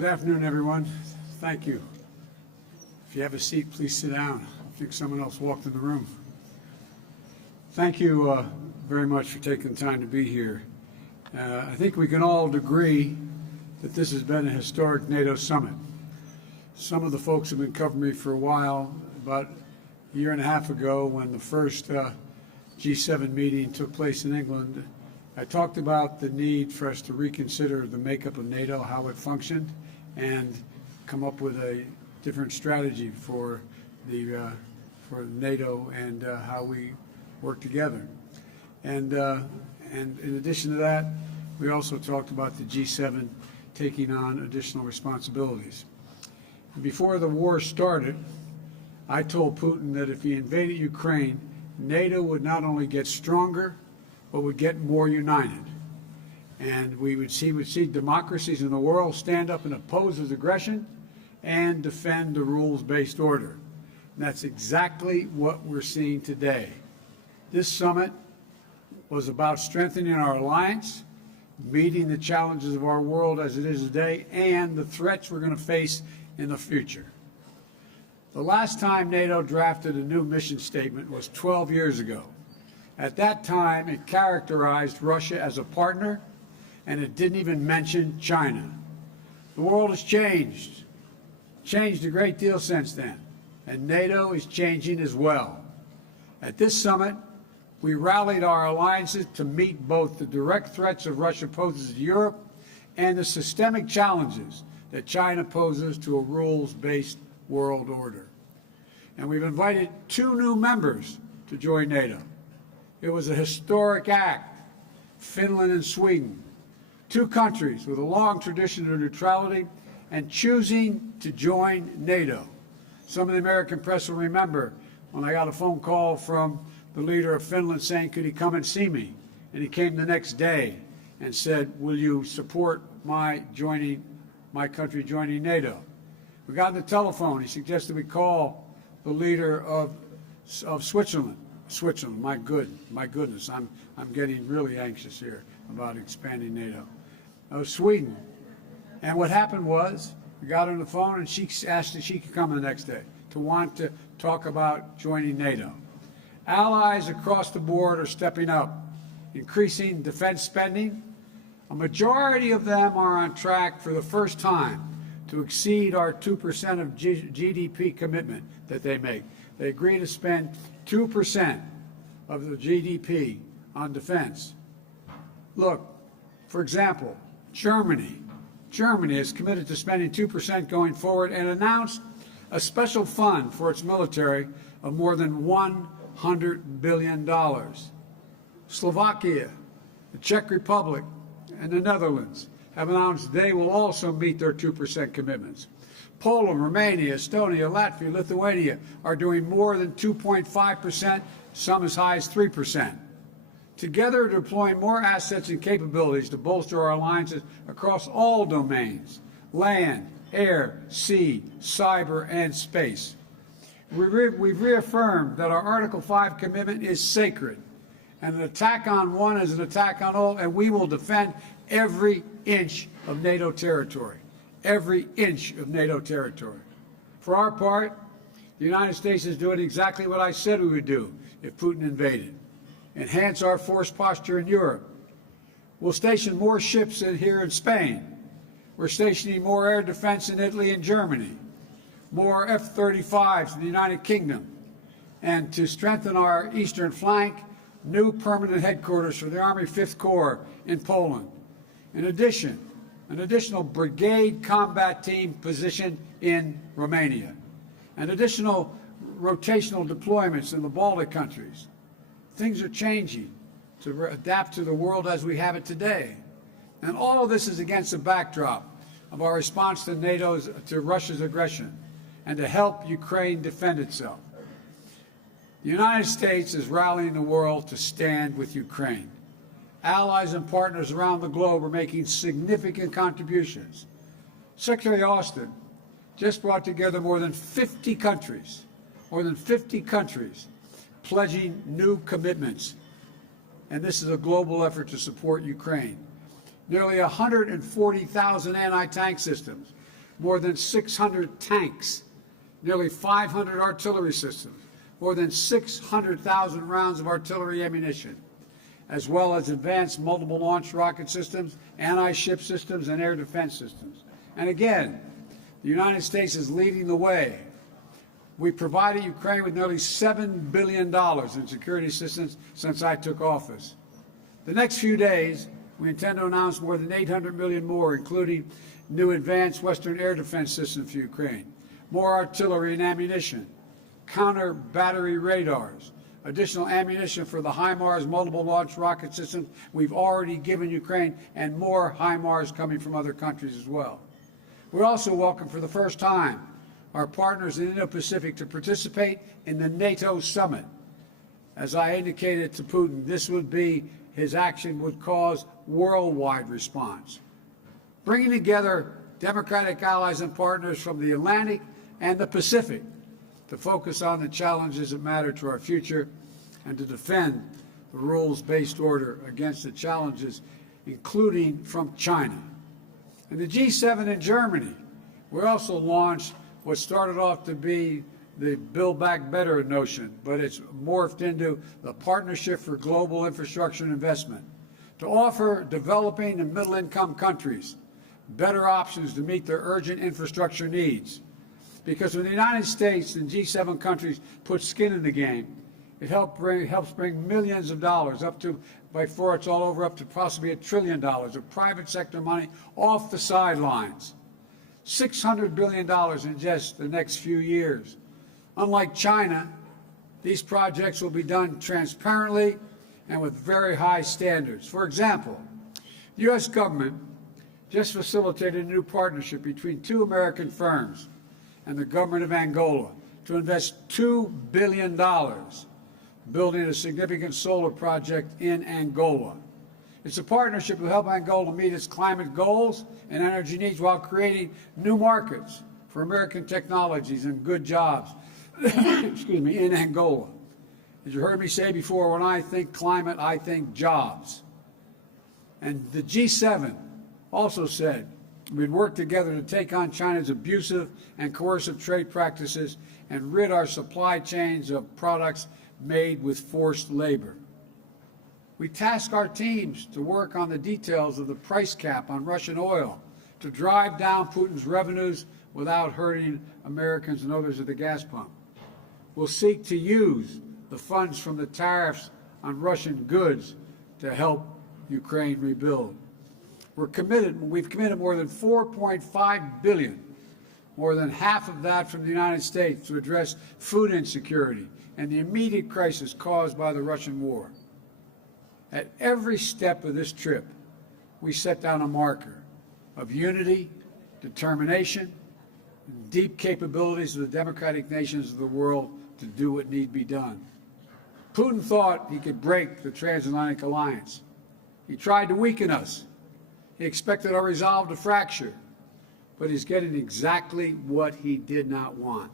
Good afternoon, everyone. Thank you. If you have a seat, please sit down. I think someone else walked in the room. Thank you very much for taking the time to be here. I think we can all agree that this has been a historic NATO summit. Some of the folks have been covering me for a while. About a year and a half ago, when the first G7 meeting took place in England, I talked about the need for us to reconsider the makeup of NATO, how it functioned, and come up with a different strategy for NATO and how we work together. And in addition to that, we also talked about the G7 taking on additional responsibilities. Before the war started, I told Putin that if he invaded Ukraine, NATO would not only get stronger, but would get more united. And he would see democracies in the world stand up and oppose his aggression and defend the rules-based order. And that's exactly what we're seeing today. This summit was about strengthening our alliance, meeting the challenges of our world as it is today, and the threats we're going to face in the future. The last time NATO drafted a new mission statement was 12 years ago. At that time, it characterized Russia as a partner, and it didn't even mention China. The world has changed a great deal since then, and NATO is changing as well. At this summit, we rallied our alliances to meet both the direct threats of Russia poses to Europe and the systemic challenges that China poses to a rules-based world order. And we've invited 2 new members to join NATO. It was a historic act, Finland and Sweden, 2 countries with a long tradition of neutrality and choosing to join NATO. Some of the American press will remember when I got a phone call from the leader of Finland saying, could he come and see me? And he came the next day and said, will you support my country joining NATO? We got on the telephone. He suggested we call the leader of Switzerland. Switzerland, my goodness, I'm getting really anxious here about expanding NATO. Sweden. And what happened was, we got her on the phone and she asked if she could come the next day to want to talk about joining NATO. Allies across the board are stepping up, increasing defense spending. A majority of them are on track for the first time to exceed our 2% of GDP commitment that they make. They agree to spend 2% of the GDP on defense. Look, for example, Germany is committed to spending 2% going forward and announced a special fund for its military of more than $100 billion. Slovakia, the Czech Republic, and the Netherlands have announced they will also meet their 2% commitments. Poland, Romania, Estonia, Latvia, Lithuania are doing more than 2.5%, some as high as 3%. Together, deploying more assets and capabilities to bolster our alliances across all domains: land, air, sea, cyber, and space. We've reaffirmed that our Article 5 commitment is sacred, and an attack on one is an attack on all, and we will defend every inch of NATO territory. Every inch of NATO territory. For our part, the United States is doing exactly what I said we would do if Putin invaded. Enhance our force posture in Europe. We'll station more ships here in Spain. We're stationing more air defense in Italy and Germany, more F-35s in the United Kingdom, and to strengthen our eastern flank, new permanent headquarters for the Army 5th Corps in Poland. In addition, an additional brigade combat team position in Romania, and additional rotational deployments in the Baltic countries. Things are changing to adapt to the world as we have it today. And all of this is against the backdrop of our response to Russia's aggression and to help Ukraine defend itself. The United States is rallying the world to stand with Ukraine. Allies and partners around the globe are making significant contributions. Secretary Austin just brought together more than 50 countries, pledging new commitments. And this is a global effort to support Ukraine. Nearly 140,000 anti-tank systems, more than 600 tanks, nearly 500 artillery systems, more than 600,000 rounds of artillery ammunition, as well as advanced multiple launch rocket systems, anti-ship systems, and air defense systems. And again, the United States is leading the way. We provided Ukraine with nearly $7 billion in security assistance since I took office. The next few days, we intend to announce more than $800 million more, including new advanced Western air defense systems for Ukraine, more artillery and ammunition, counter battery radars, additional ammunition for the HIMARS multiple launch rocket systems we've already given Ukraine, and more HIMARS coming from other countries as well. We also welcome for the first time our partners in the Indo-Pacific to participate in the NATO summit. As I indicated to Putin, his action would cause worldwide response. Bringing together democratic allies and partners from the Atlantic and the Pacific to focus on the challenges that matter to our future and to defend the rules-based order against the challenges, including from China. In the G7 in Germany, we also launched what started off to be the Build Back Better notion, but it's morphed into the Partnership for Global Infrastructure and Investment, to offer developing and middle-income countries better options to meet their urgent infrastructure needs. Because when the United States and G7 countries put skin in the game, it helps bring millions of dollars up to, before it's all over, up to possibly $1 trillion of private sector money off the sidelines. $600 billion in just the next few years. Unlike China, these projects will be done transparently and with very high standards. For example, the U.S. government just facilitated a new partnership between two American firms and the government of Angola to invest $2 billion building a significant solar project in Angola. It's a partnership to help Angola meet its climate goals and energy needs while creating new markets for American technologies and good jobs excuse me, in Angola. As you heard me say before, when I think climate, I think jobs. And the G7 also said we'd work together to take on China's abusive and coercive trade practices and rid our supply chains of products made with forced labor. We task our teams to work on the details of the price cap on Russian oil to drive down Putin's revenues without hurting Americans and others at the gas pump. We'll seek to use the funds from the tariffs on Russian goods to help Ukraine rebuild. We've committed more than $4.5 billion, more than half of that from the United States, to address food insecurity and the immediate crisis caused by the Russian war. At every step of this trip, we set down a marker of unity, determination, and deep capabilities of the democratic nations of the world to do what need be done. Putin thought he could break the transatlantic alliance. He tried to weaken us. He expected our resolve to fracture, but he's getting exactly what he did not want.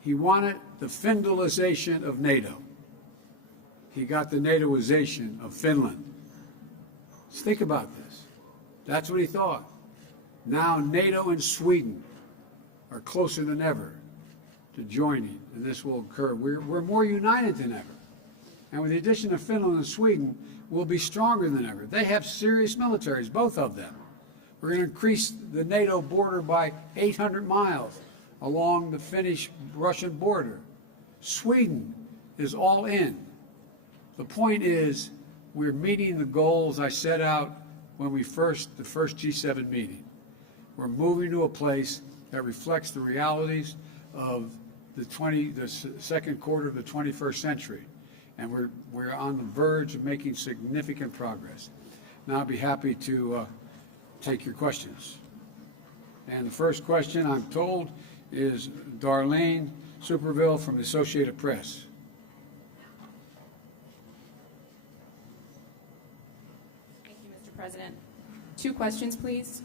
He wanted the Finlandization of NATO. He got the NATOization of Finland. Let's think about this. That's what he thought. Now NATO and Sweden are closer than ever to joining, and this will occur. We're more united than ever. And with the addition of Finland and Sweden, we'll be stronger than ever. They have serious militaries, both of them. We're going to increase the NATO border by 800 miles along the Finnish-Russian border. Sweden is all in. The point is, we're meeting the goals I set out when the first G7 meeting. We're moving to a place that reflects the realities of the second quarter of the 21st century. And we're on the verge of making significant progress. Now I'd be happy to take your questions. And the first question, I'm told, is Darlene Superville from the Associated Press. Thank you, Mr. President. 2 questions, please.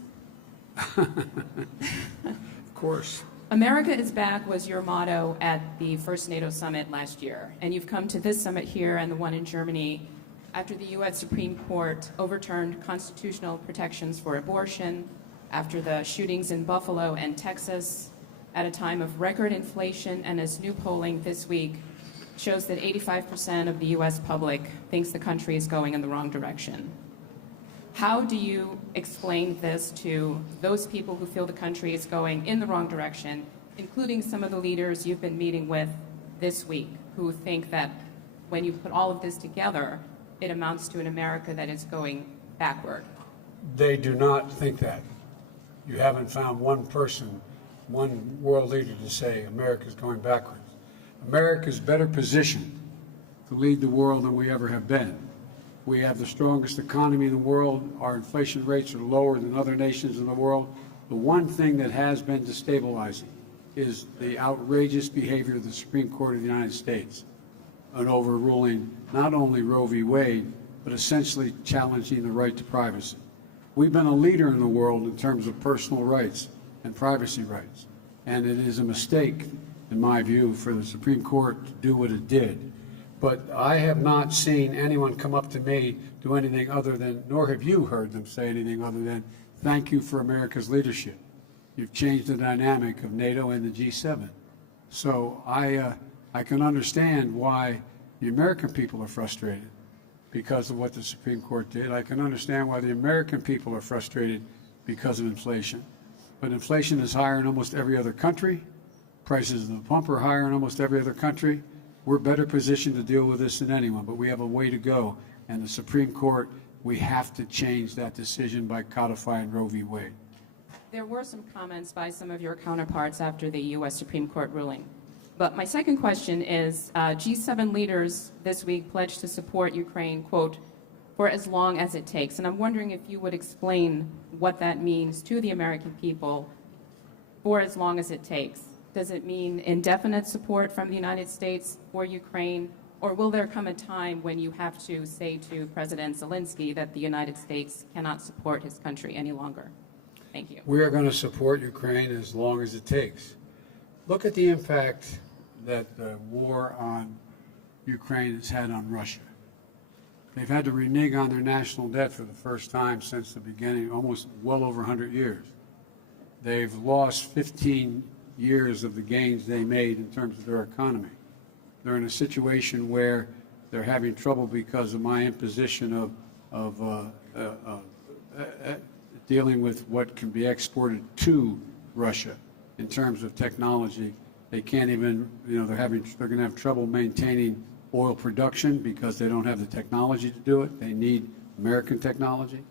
Of course. America is back was your motto at the first NATO summit last year, and you've come to this summit here and the one in Germany after the U.S. Supreme Court overturned constitutional protections for abortion, after the shootings in Buffalo and Texas, at a time of record inflation, and as new polling this week shows that 85% of the U.S. public thinks the country is going in the wrong direction. How do you explain this to those people who feel the country is going in the wrong direction, including some of the leaders you've been meeting with this week, who think that when you put all of this together, it amounts to an America that is going backward? They do not think that. You haven't found one person, one world leader to say America's going backwards. America's better positioned to lead the world than we ever have been. We have the strongest economy in the world. Our inflation rates are lower than other nations in the world. The one thing that has been destabilizing is the outrageous behavior of the Supreme Court of the United States in overruling not only Roe v. Wade, but essentially challenging the right to privacy. We've been a leader in the world in terms of personal rights and privacy rights, and it is a mistake, in my view, for the Supreme Court to do what it did. But I have not seen anyone come up to me do anything other than, nor have you heard them say anything other than, thank you for America's leadership. You've changed the dynamic of NATO and the G7. So I can understand why the American people are frustrated because of what the Supreme Court did. I can understand why the American people are frustrated because of inflation. But inflation is higher in almost every other country. Prices at the pump are higher in almost every other country. We're better positioned to deal with this than anyone, but we have a way to go. And the Supreme Court, we have to change that decision by codifying Roe v. Wade. There were some comments by some of your counterparts after the U.S. Supreme Court ruling. But my second question is, G7 leaders this week pledged to support Ukraine, quote, for as long as it takes. And I'm wondering if you would explain what that means to the American people, for as long as it takes. Does it mean indefinite support from the United States for Ukraine, or will there come a time when you have to say to President Zelensky that the United States cannot support his country any longer? Thank you. We are going to support Ukraine as long as it takes. Look at the impact that the war on Ukraine has had on Russia. They've had to renege on their national debt for the first time since the beginning, almost well over 100 years. They've lost 15 years of the gains they made in terms of their economy. They're in a situation where they're having trouble because of my imposition of dealing with what can be exported to Russia in terms of technology. They can't even, they're going to have trouble maintaining oil production because they don't have the technology to do it. They need American technology.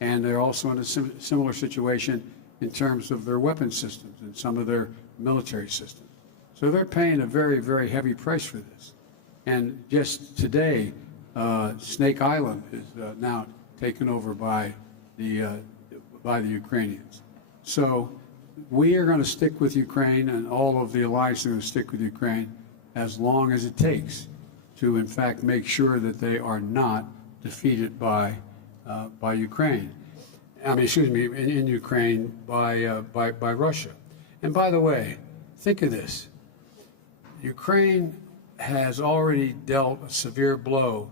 And they're also in a similar situation in terms of their weapon systems and some of their military systems. So they're paying a very, very heavy price for this. And just today, Snake Island is now taken over by the Ukrainians. So we are going to stick with Ukraine, and all of the alliance are going to stick with Ukraine as long as it takes to, in fact, make sure that they are not defeated by Ukraine. I mean, excuse me, in Ukraine by Russia. And by the way, think of this. Ukraine has already dealt a severe blow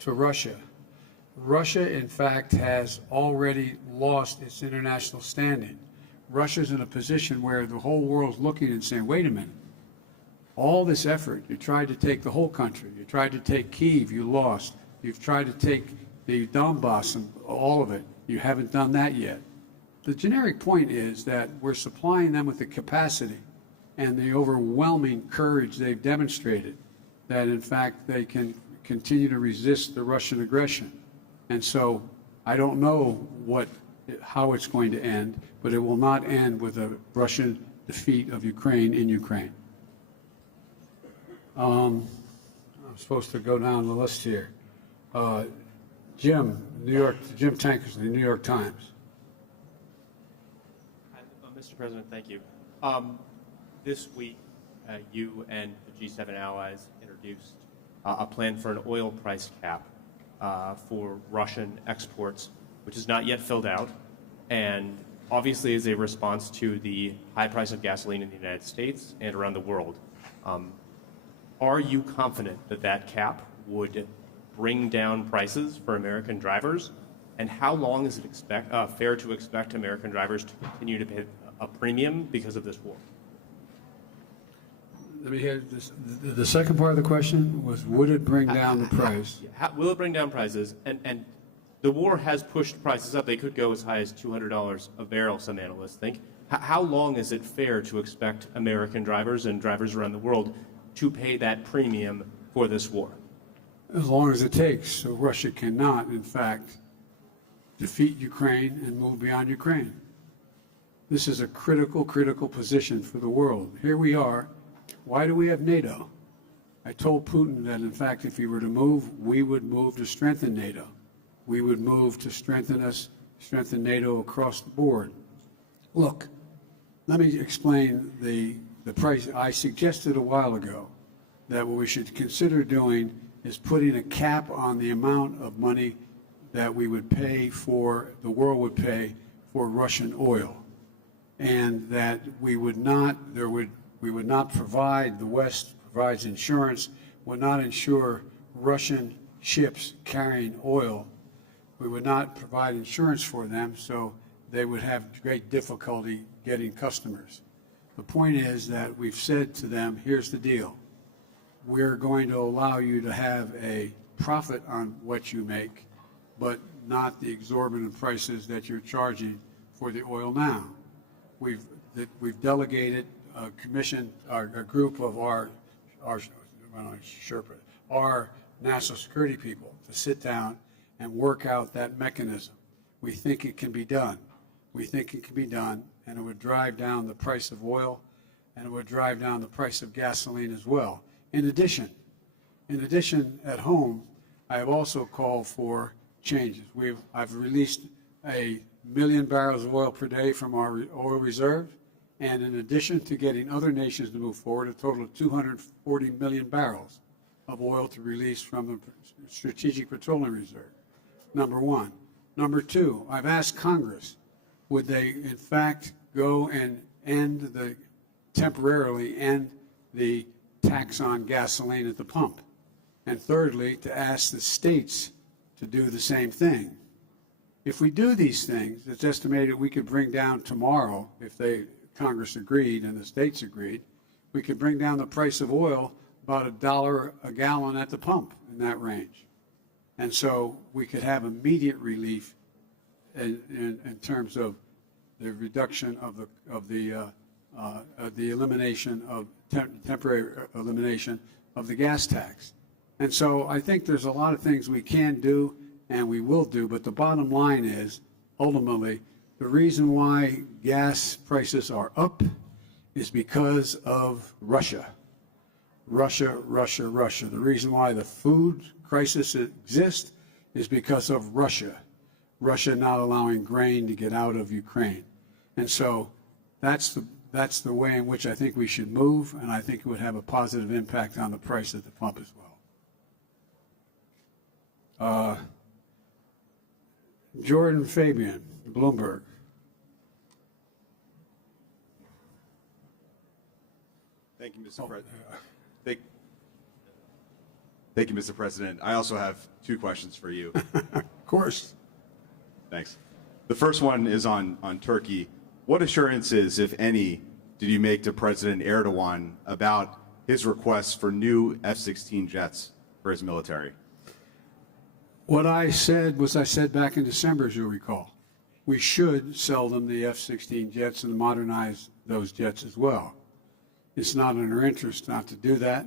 to Russia. Russia, in fact, has already lost its international standing. Russia's in a position where the whole world's looking and saying, wait a minute, all this effort, you tried to take the whole country, you tried to take Kyiv, you lost, you've tried to take the Donbass and all of it, you haven't done that yet. The generic point is that we're supplying them with the capacity and the overwhelming courage they've demonstrated that, in fact, they can continue to resist the Russian aggression. And so I don't know how it's going to end, but it will not end with a Russian defeat of Ukraine in Ukraine. I'm supposed to go down the list here. Jim Tankersley, New York Times. Mr. President, thank you. This week, you and the G7 allies introduced a plan for an oil price cap for Russian exports, which is not yet filled out, and obviously is a response to the high price of gasoline in the United States and around the world. Are you confident that that cap would bring down prices for American drivers And how long is it fair to expect American drivers to continue to pay a premium because of this war? Let me hear this. The second part of the question was, would it bring down the price? Will it bring down prices? And the war has pushed prices up. They could go as high as $200 a barrel, some analysts think. How long is it fair to expect American drivers and drivers around the world to pay that premium for this war? As long as it takes. So Russia cannot, in fact, defeat Ukraine and move beyond Ukraine. This is a critical position for the world. Here we are. Why do we have NATO? I told Putin that, in fact, if he were to move, we would move to strengthen NATO. We would move to strengthen NATO across the board. Look, let me explain the price. I suggested a while ago that what we should consider doing is putting a cap on the amount of money that we would pay for, the world would pay for Russian oil, and that we would not provide, the West provides insurance, would not insure Russian ships carrying oil. We would not provide insurance for them, so they would have great difficulty getting customers. The point is that we've said to them, here's the deal. We're going to allow you to have a profit on what you make, but not the exorbitant prices that you're charging for the oil now. We've delegated a commission, a group of our national security people to sit down and work out that mechanism. We think it can be done. We think it can be done, and it would drive down the price of oil, and it would drive down the price of gasoline as well. In addition, at home, I have also called for changes. I've released 1 million barrels of oil per day from our oil reserve, and in addition to getting other nations to move forward, a total of 240 million barrels of oil to release from the Strategic Petroleum Reserve, number one. Number two, I've asked Congress, would they in fact go and temporarily end the tax on gasoline at the pump? And thirdly, to ask the states to do the same thing. If we do these things, it's estimated we could bring down tomorrow, if Congress agreed and the states agreed, we could bring down the price of oil about $1 a gallon at the pump, in that range. And so we could have immediate relief in terms of the reduction of the elimination of temporary elimination of the gas tax. And so I think there's a lot of things we can do and we will do, but the bottom line is, ultimately, the reason why gas prices are up is because of Russia. Russia. The reason why the food crisis exists is because of Russia. Russia not allowing grain to get out of Ukraine. And so that's the way in which I think we should move, and I think it would have a positive impact on the price at the pump as well. Jordan Fabian, Bloomberg. Thank you, Mr. President. Thank you, Mr. President. I also have two questions for you. Of course. Thanks. The first one is on Turkey. What assurances, if any, did you make to President Erdogan about his requests for new F-16 jets for his military? What I said back in December, as you'll recall. We should sell them the F-16 jets and modernize those jets as well. It's not in our interest not to do that,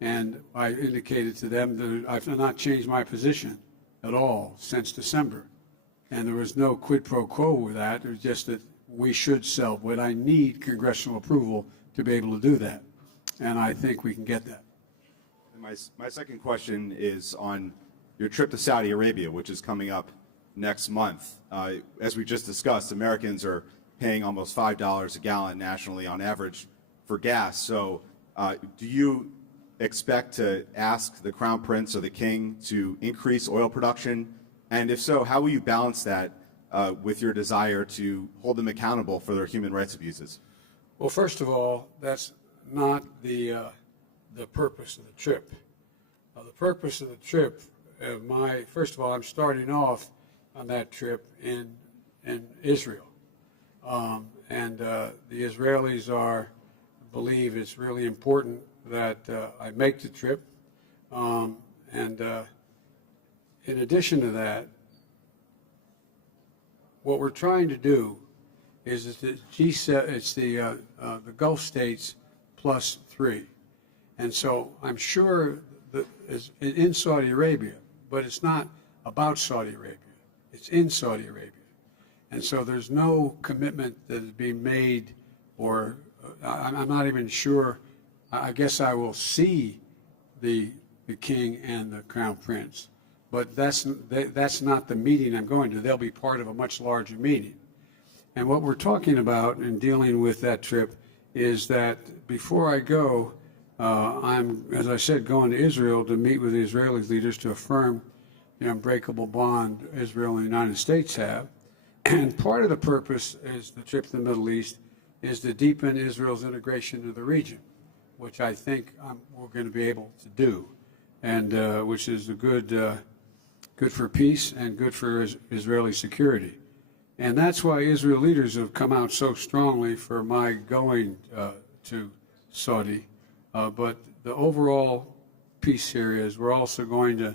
and I indicated to them that I've not changed my position at all since December. And there was no quid pro quo with that. It was just that we should sell, but I need congressional approval to be able to do that, and I think we can get that. And my second question is on your trip to Saudi Arabia, which is coming up next month. As we just discussed, Americans are paying almost $5 a gallon nationally on average for gas. So do you expect to ask the Crown Prince or the King to increase oil production? And if so, how will you balance that with your desire to hold them accountable for their human rights abuses? Well, first of all, that's not the purpose of the trip. The purpose of the trip, first of all, I'm starting off on that trip in Israel. The Israelis believe it's really important that I make the trip. In addition to that, what we're trying to do is the G7, it's the Gulf states plus 3. And so I'm sure that is in Saudi Arabia, but it's not about Saudi Arabia. It's in Saudi Arabia. And so there's no commitment that is being made, or I'm not even sure. I guess I will see the king and the crown prince, but that's not the meeting I'm going to. They'll be part of a much larger meeting. And what we're talking about in dealing with that trip is that before I go, I'm, as I said, going to Israel to meet with the Israeli leaders to affirm the unbreakable bond Israel and the United States have. And part of the purpose is the trip to the Middle East is to deepen Israel's integration into the region, which I think we're going to be able to do, and which is good for peace and good for Israeli security. And that's why Israel leaders have come out so strongly for my going to Saudi. But the overall piece here is we're also going to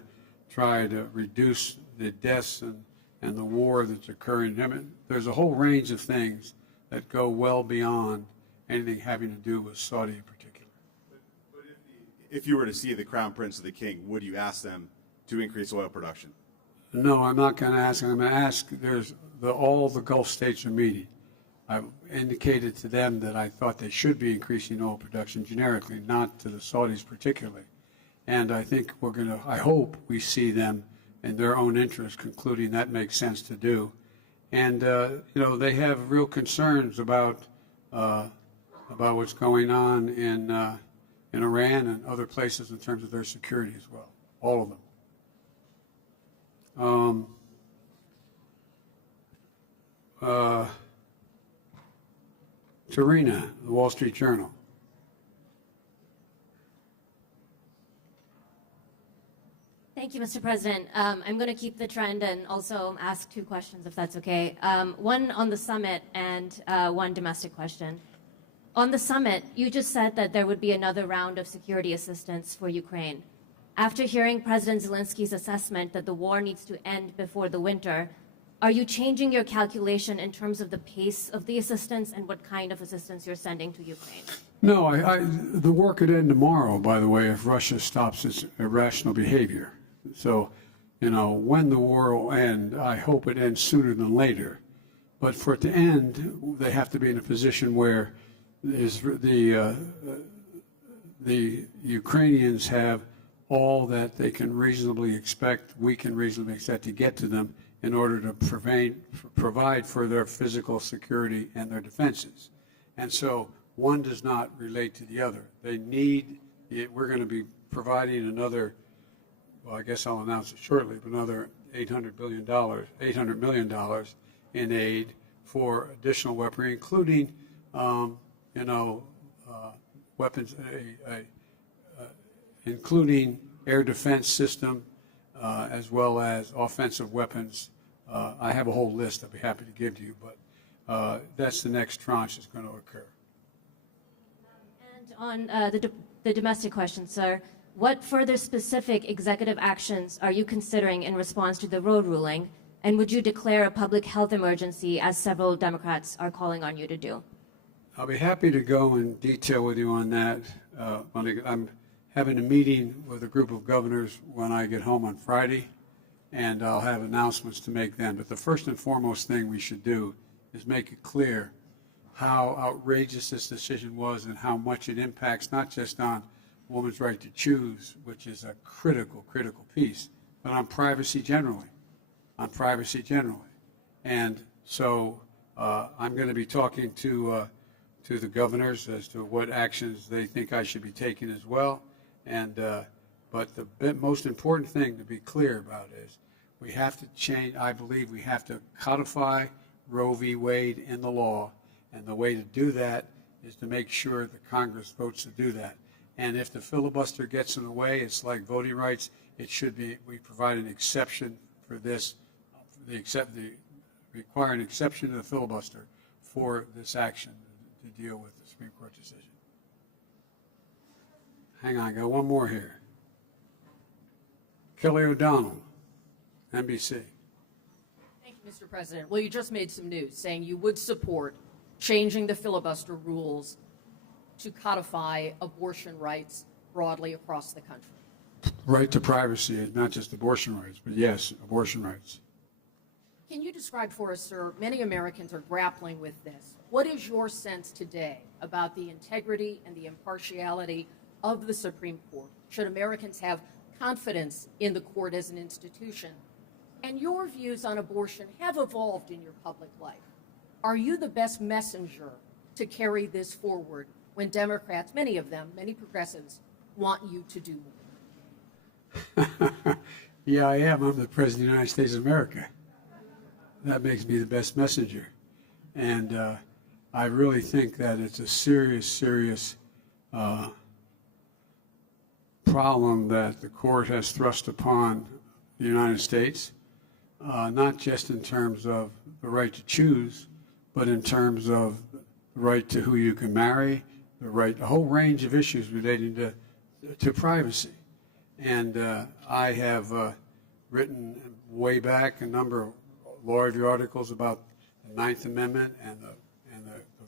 try to reduce the deaths and the war that's occurring. I mean, there's a whole range of things that go well beyond anything having to do with Saudi in particular. But if you were to see the crown prince or the king, would you ask them to increase oil production? No, I'm not going to ask. I'm going to ask. All the Gulf states are meeting. I've indicated to them that I thought they should be increasing oil production generically, not to the Saudis particularly. And I think I hope we see them in their own interest concluding that makes sense to do. And, they have real concerns about what's going on in Iran and other places in terms of their security as well, all of them. Tarina, the Wall Street Journal. Thank you, Mr. President. I'm going to keep the trend and also ask 2 questions, if that's okay. One on the summit and one domestic question. On the summit, you just said that there would be another round of security assistance for Ukraine. After hearing President Zelensky's assessment that the war needs to end before the winter, are you changing your calculation in terms of the pace of the assistance and what kind of assistance you're sending to Ukraine? No, the war could end tomorrow, by the way, if Russia stops its irrational behavior. So, when the war will end, I hope it ends sooner than later. But for it to end, they have to be in a position where the Ukrainians have all that they can reasonably expect, we can reasonably expect to get to them in order to provide for their physical security and their defenses. And so one does not relate to the other. We're going to be providing another, well, I guess I'll announce it shortly, but another $800 million in aid for additional weaponry, including, weapons, including air defense system, as well as offensive weapons. I have a whole list I'd be happy to give to you, but that's the next tranche that's going to occur. And on the domestic question, sir, what further specific executive actions are you considering in response to the Roe ruling? And would you declare a public health emergency, as several Democrats are calling on you to do? I'll be happy to go in detail with you on that. I'm having a meeting with a group of governors when I get home on Friday, and I'll have announcements to make then. But the first and foremost thing we should do is make it clear how outrageous this decision was and how much it impacts not just on woman's right to choose, which is a critical piece, but on privacy generally. And so I'm going to be talking to the governors as to what actions they think I should be taking as well. And but the most important thing to be clear about is we have to change. I believe we have to codify Roe v. Wade in the law, and the way to do that is to make sure the Congress votes to do that. And if the filibuster gets in the way, it's like voting rights. It should be, we provide an exception for this require an exception to the filibuster for this action to deal with the Supreme Court decision. Hang on, I got one more here. Kelly O'Donnell, NBC. Thank you, Mr. President. Well, you just made some news saying you would support changing the filibuster rules to codify abortion rights broadly across the country. Right to privacy, not just abortion rights, but yes, abortion rights. Can you describe for us, sir, many Americans are grappling with this. What is your sense today about the integrity and the impartiality of the Supreme Court? Should Americans have confidence in the court as an institution? And your views on abortion have evolved in your public life. Are you the best messenger to carry this forward when Democrats, many of them, many progressives, want you to do more? Yeah, I am. I'm the President of the United States of America. That makes me the best messenger. And I really think that it's a serious problem that the court has thrust upon the United States, not just in terms of the right to choose, but in terms of the right to who you can marry, a whole range of issues relating to privacy. And I have written way back a number of law review articles about the Ninth Amendment and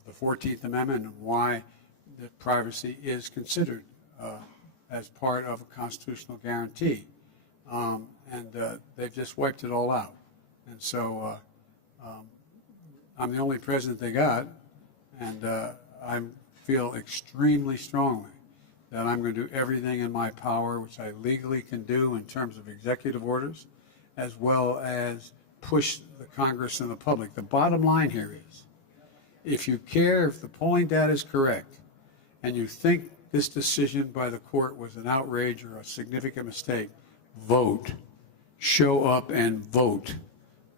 the 14th Amendment and why the privacy is considered as part of a constitutional guarantee. They've just wiped it all out. And so I'm the only president they got, and I feel extremely strongly that I'm going to do everything in my power, which I legally can do in terms of executive orders, as well as push the Congress and the public. The bottom line here is, if you care, if the polling data is correct, and you think this decision by the court was an outrage or a significant mistake, vote. Show up and vote.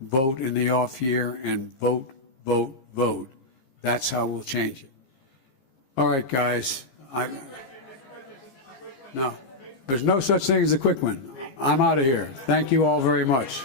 Vote in the off year and vote, vote, vote. That's how we'll change it. All right, guys. No, there's no such thing as a quick one. I'm out of here. Thank you all very much.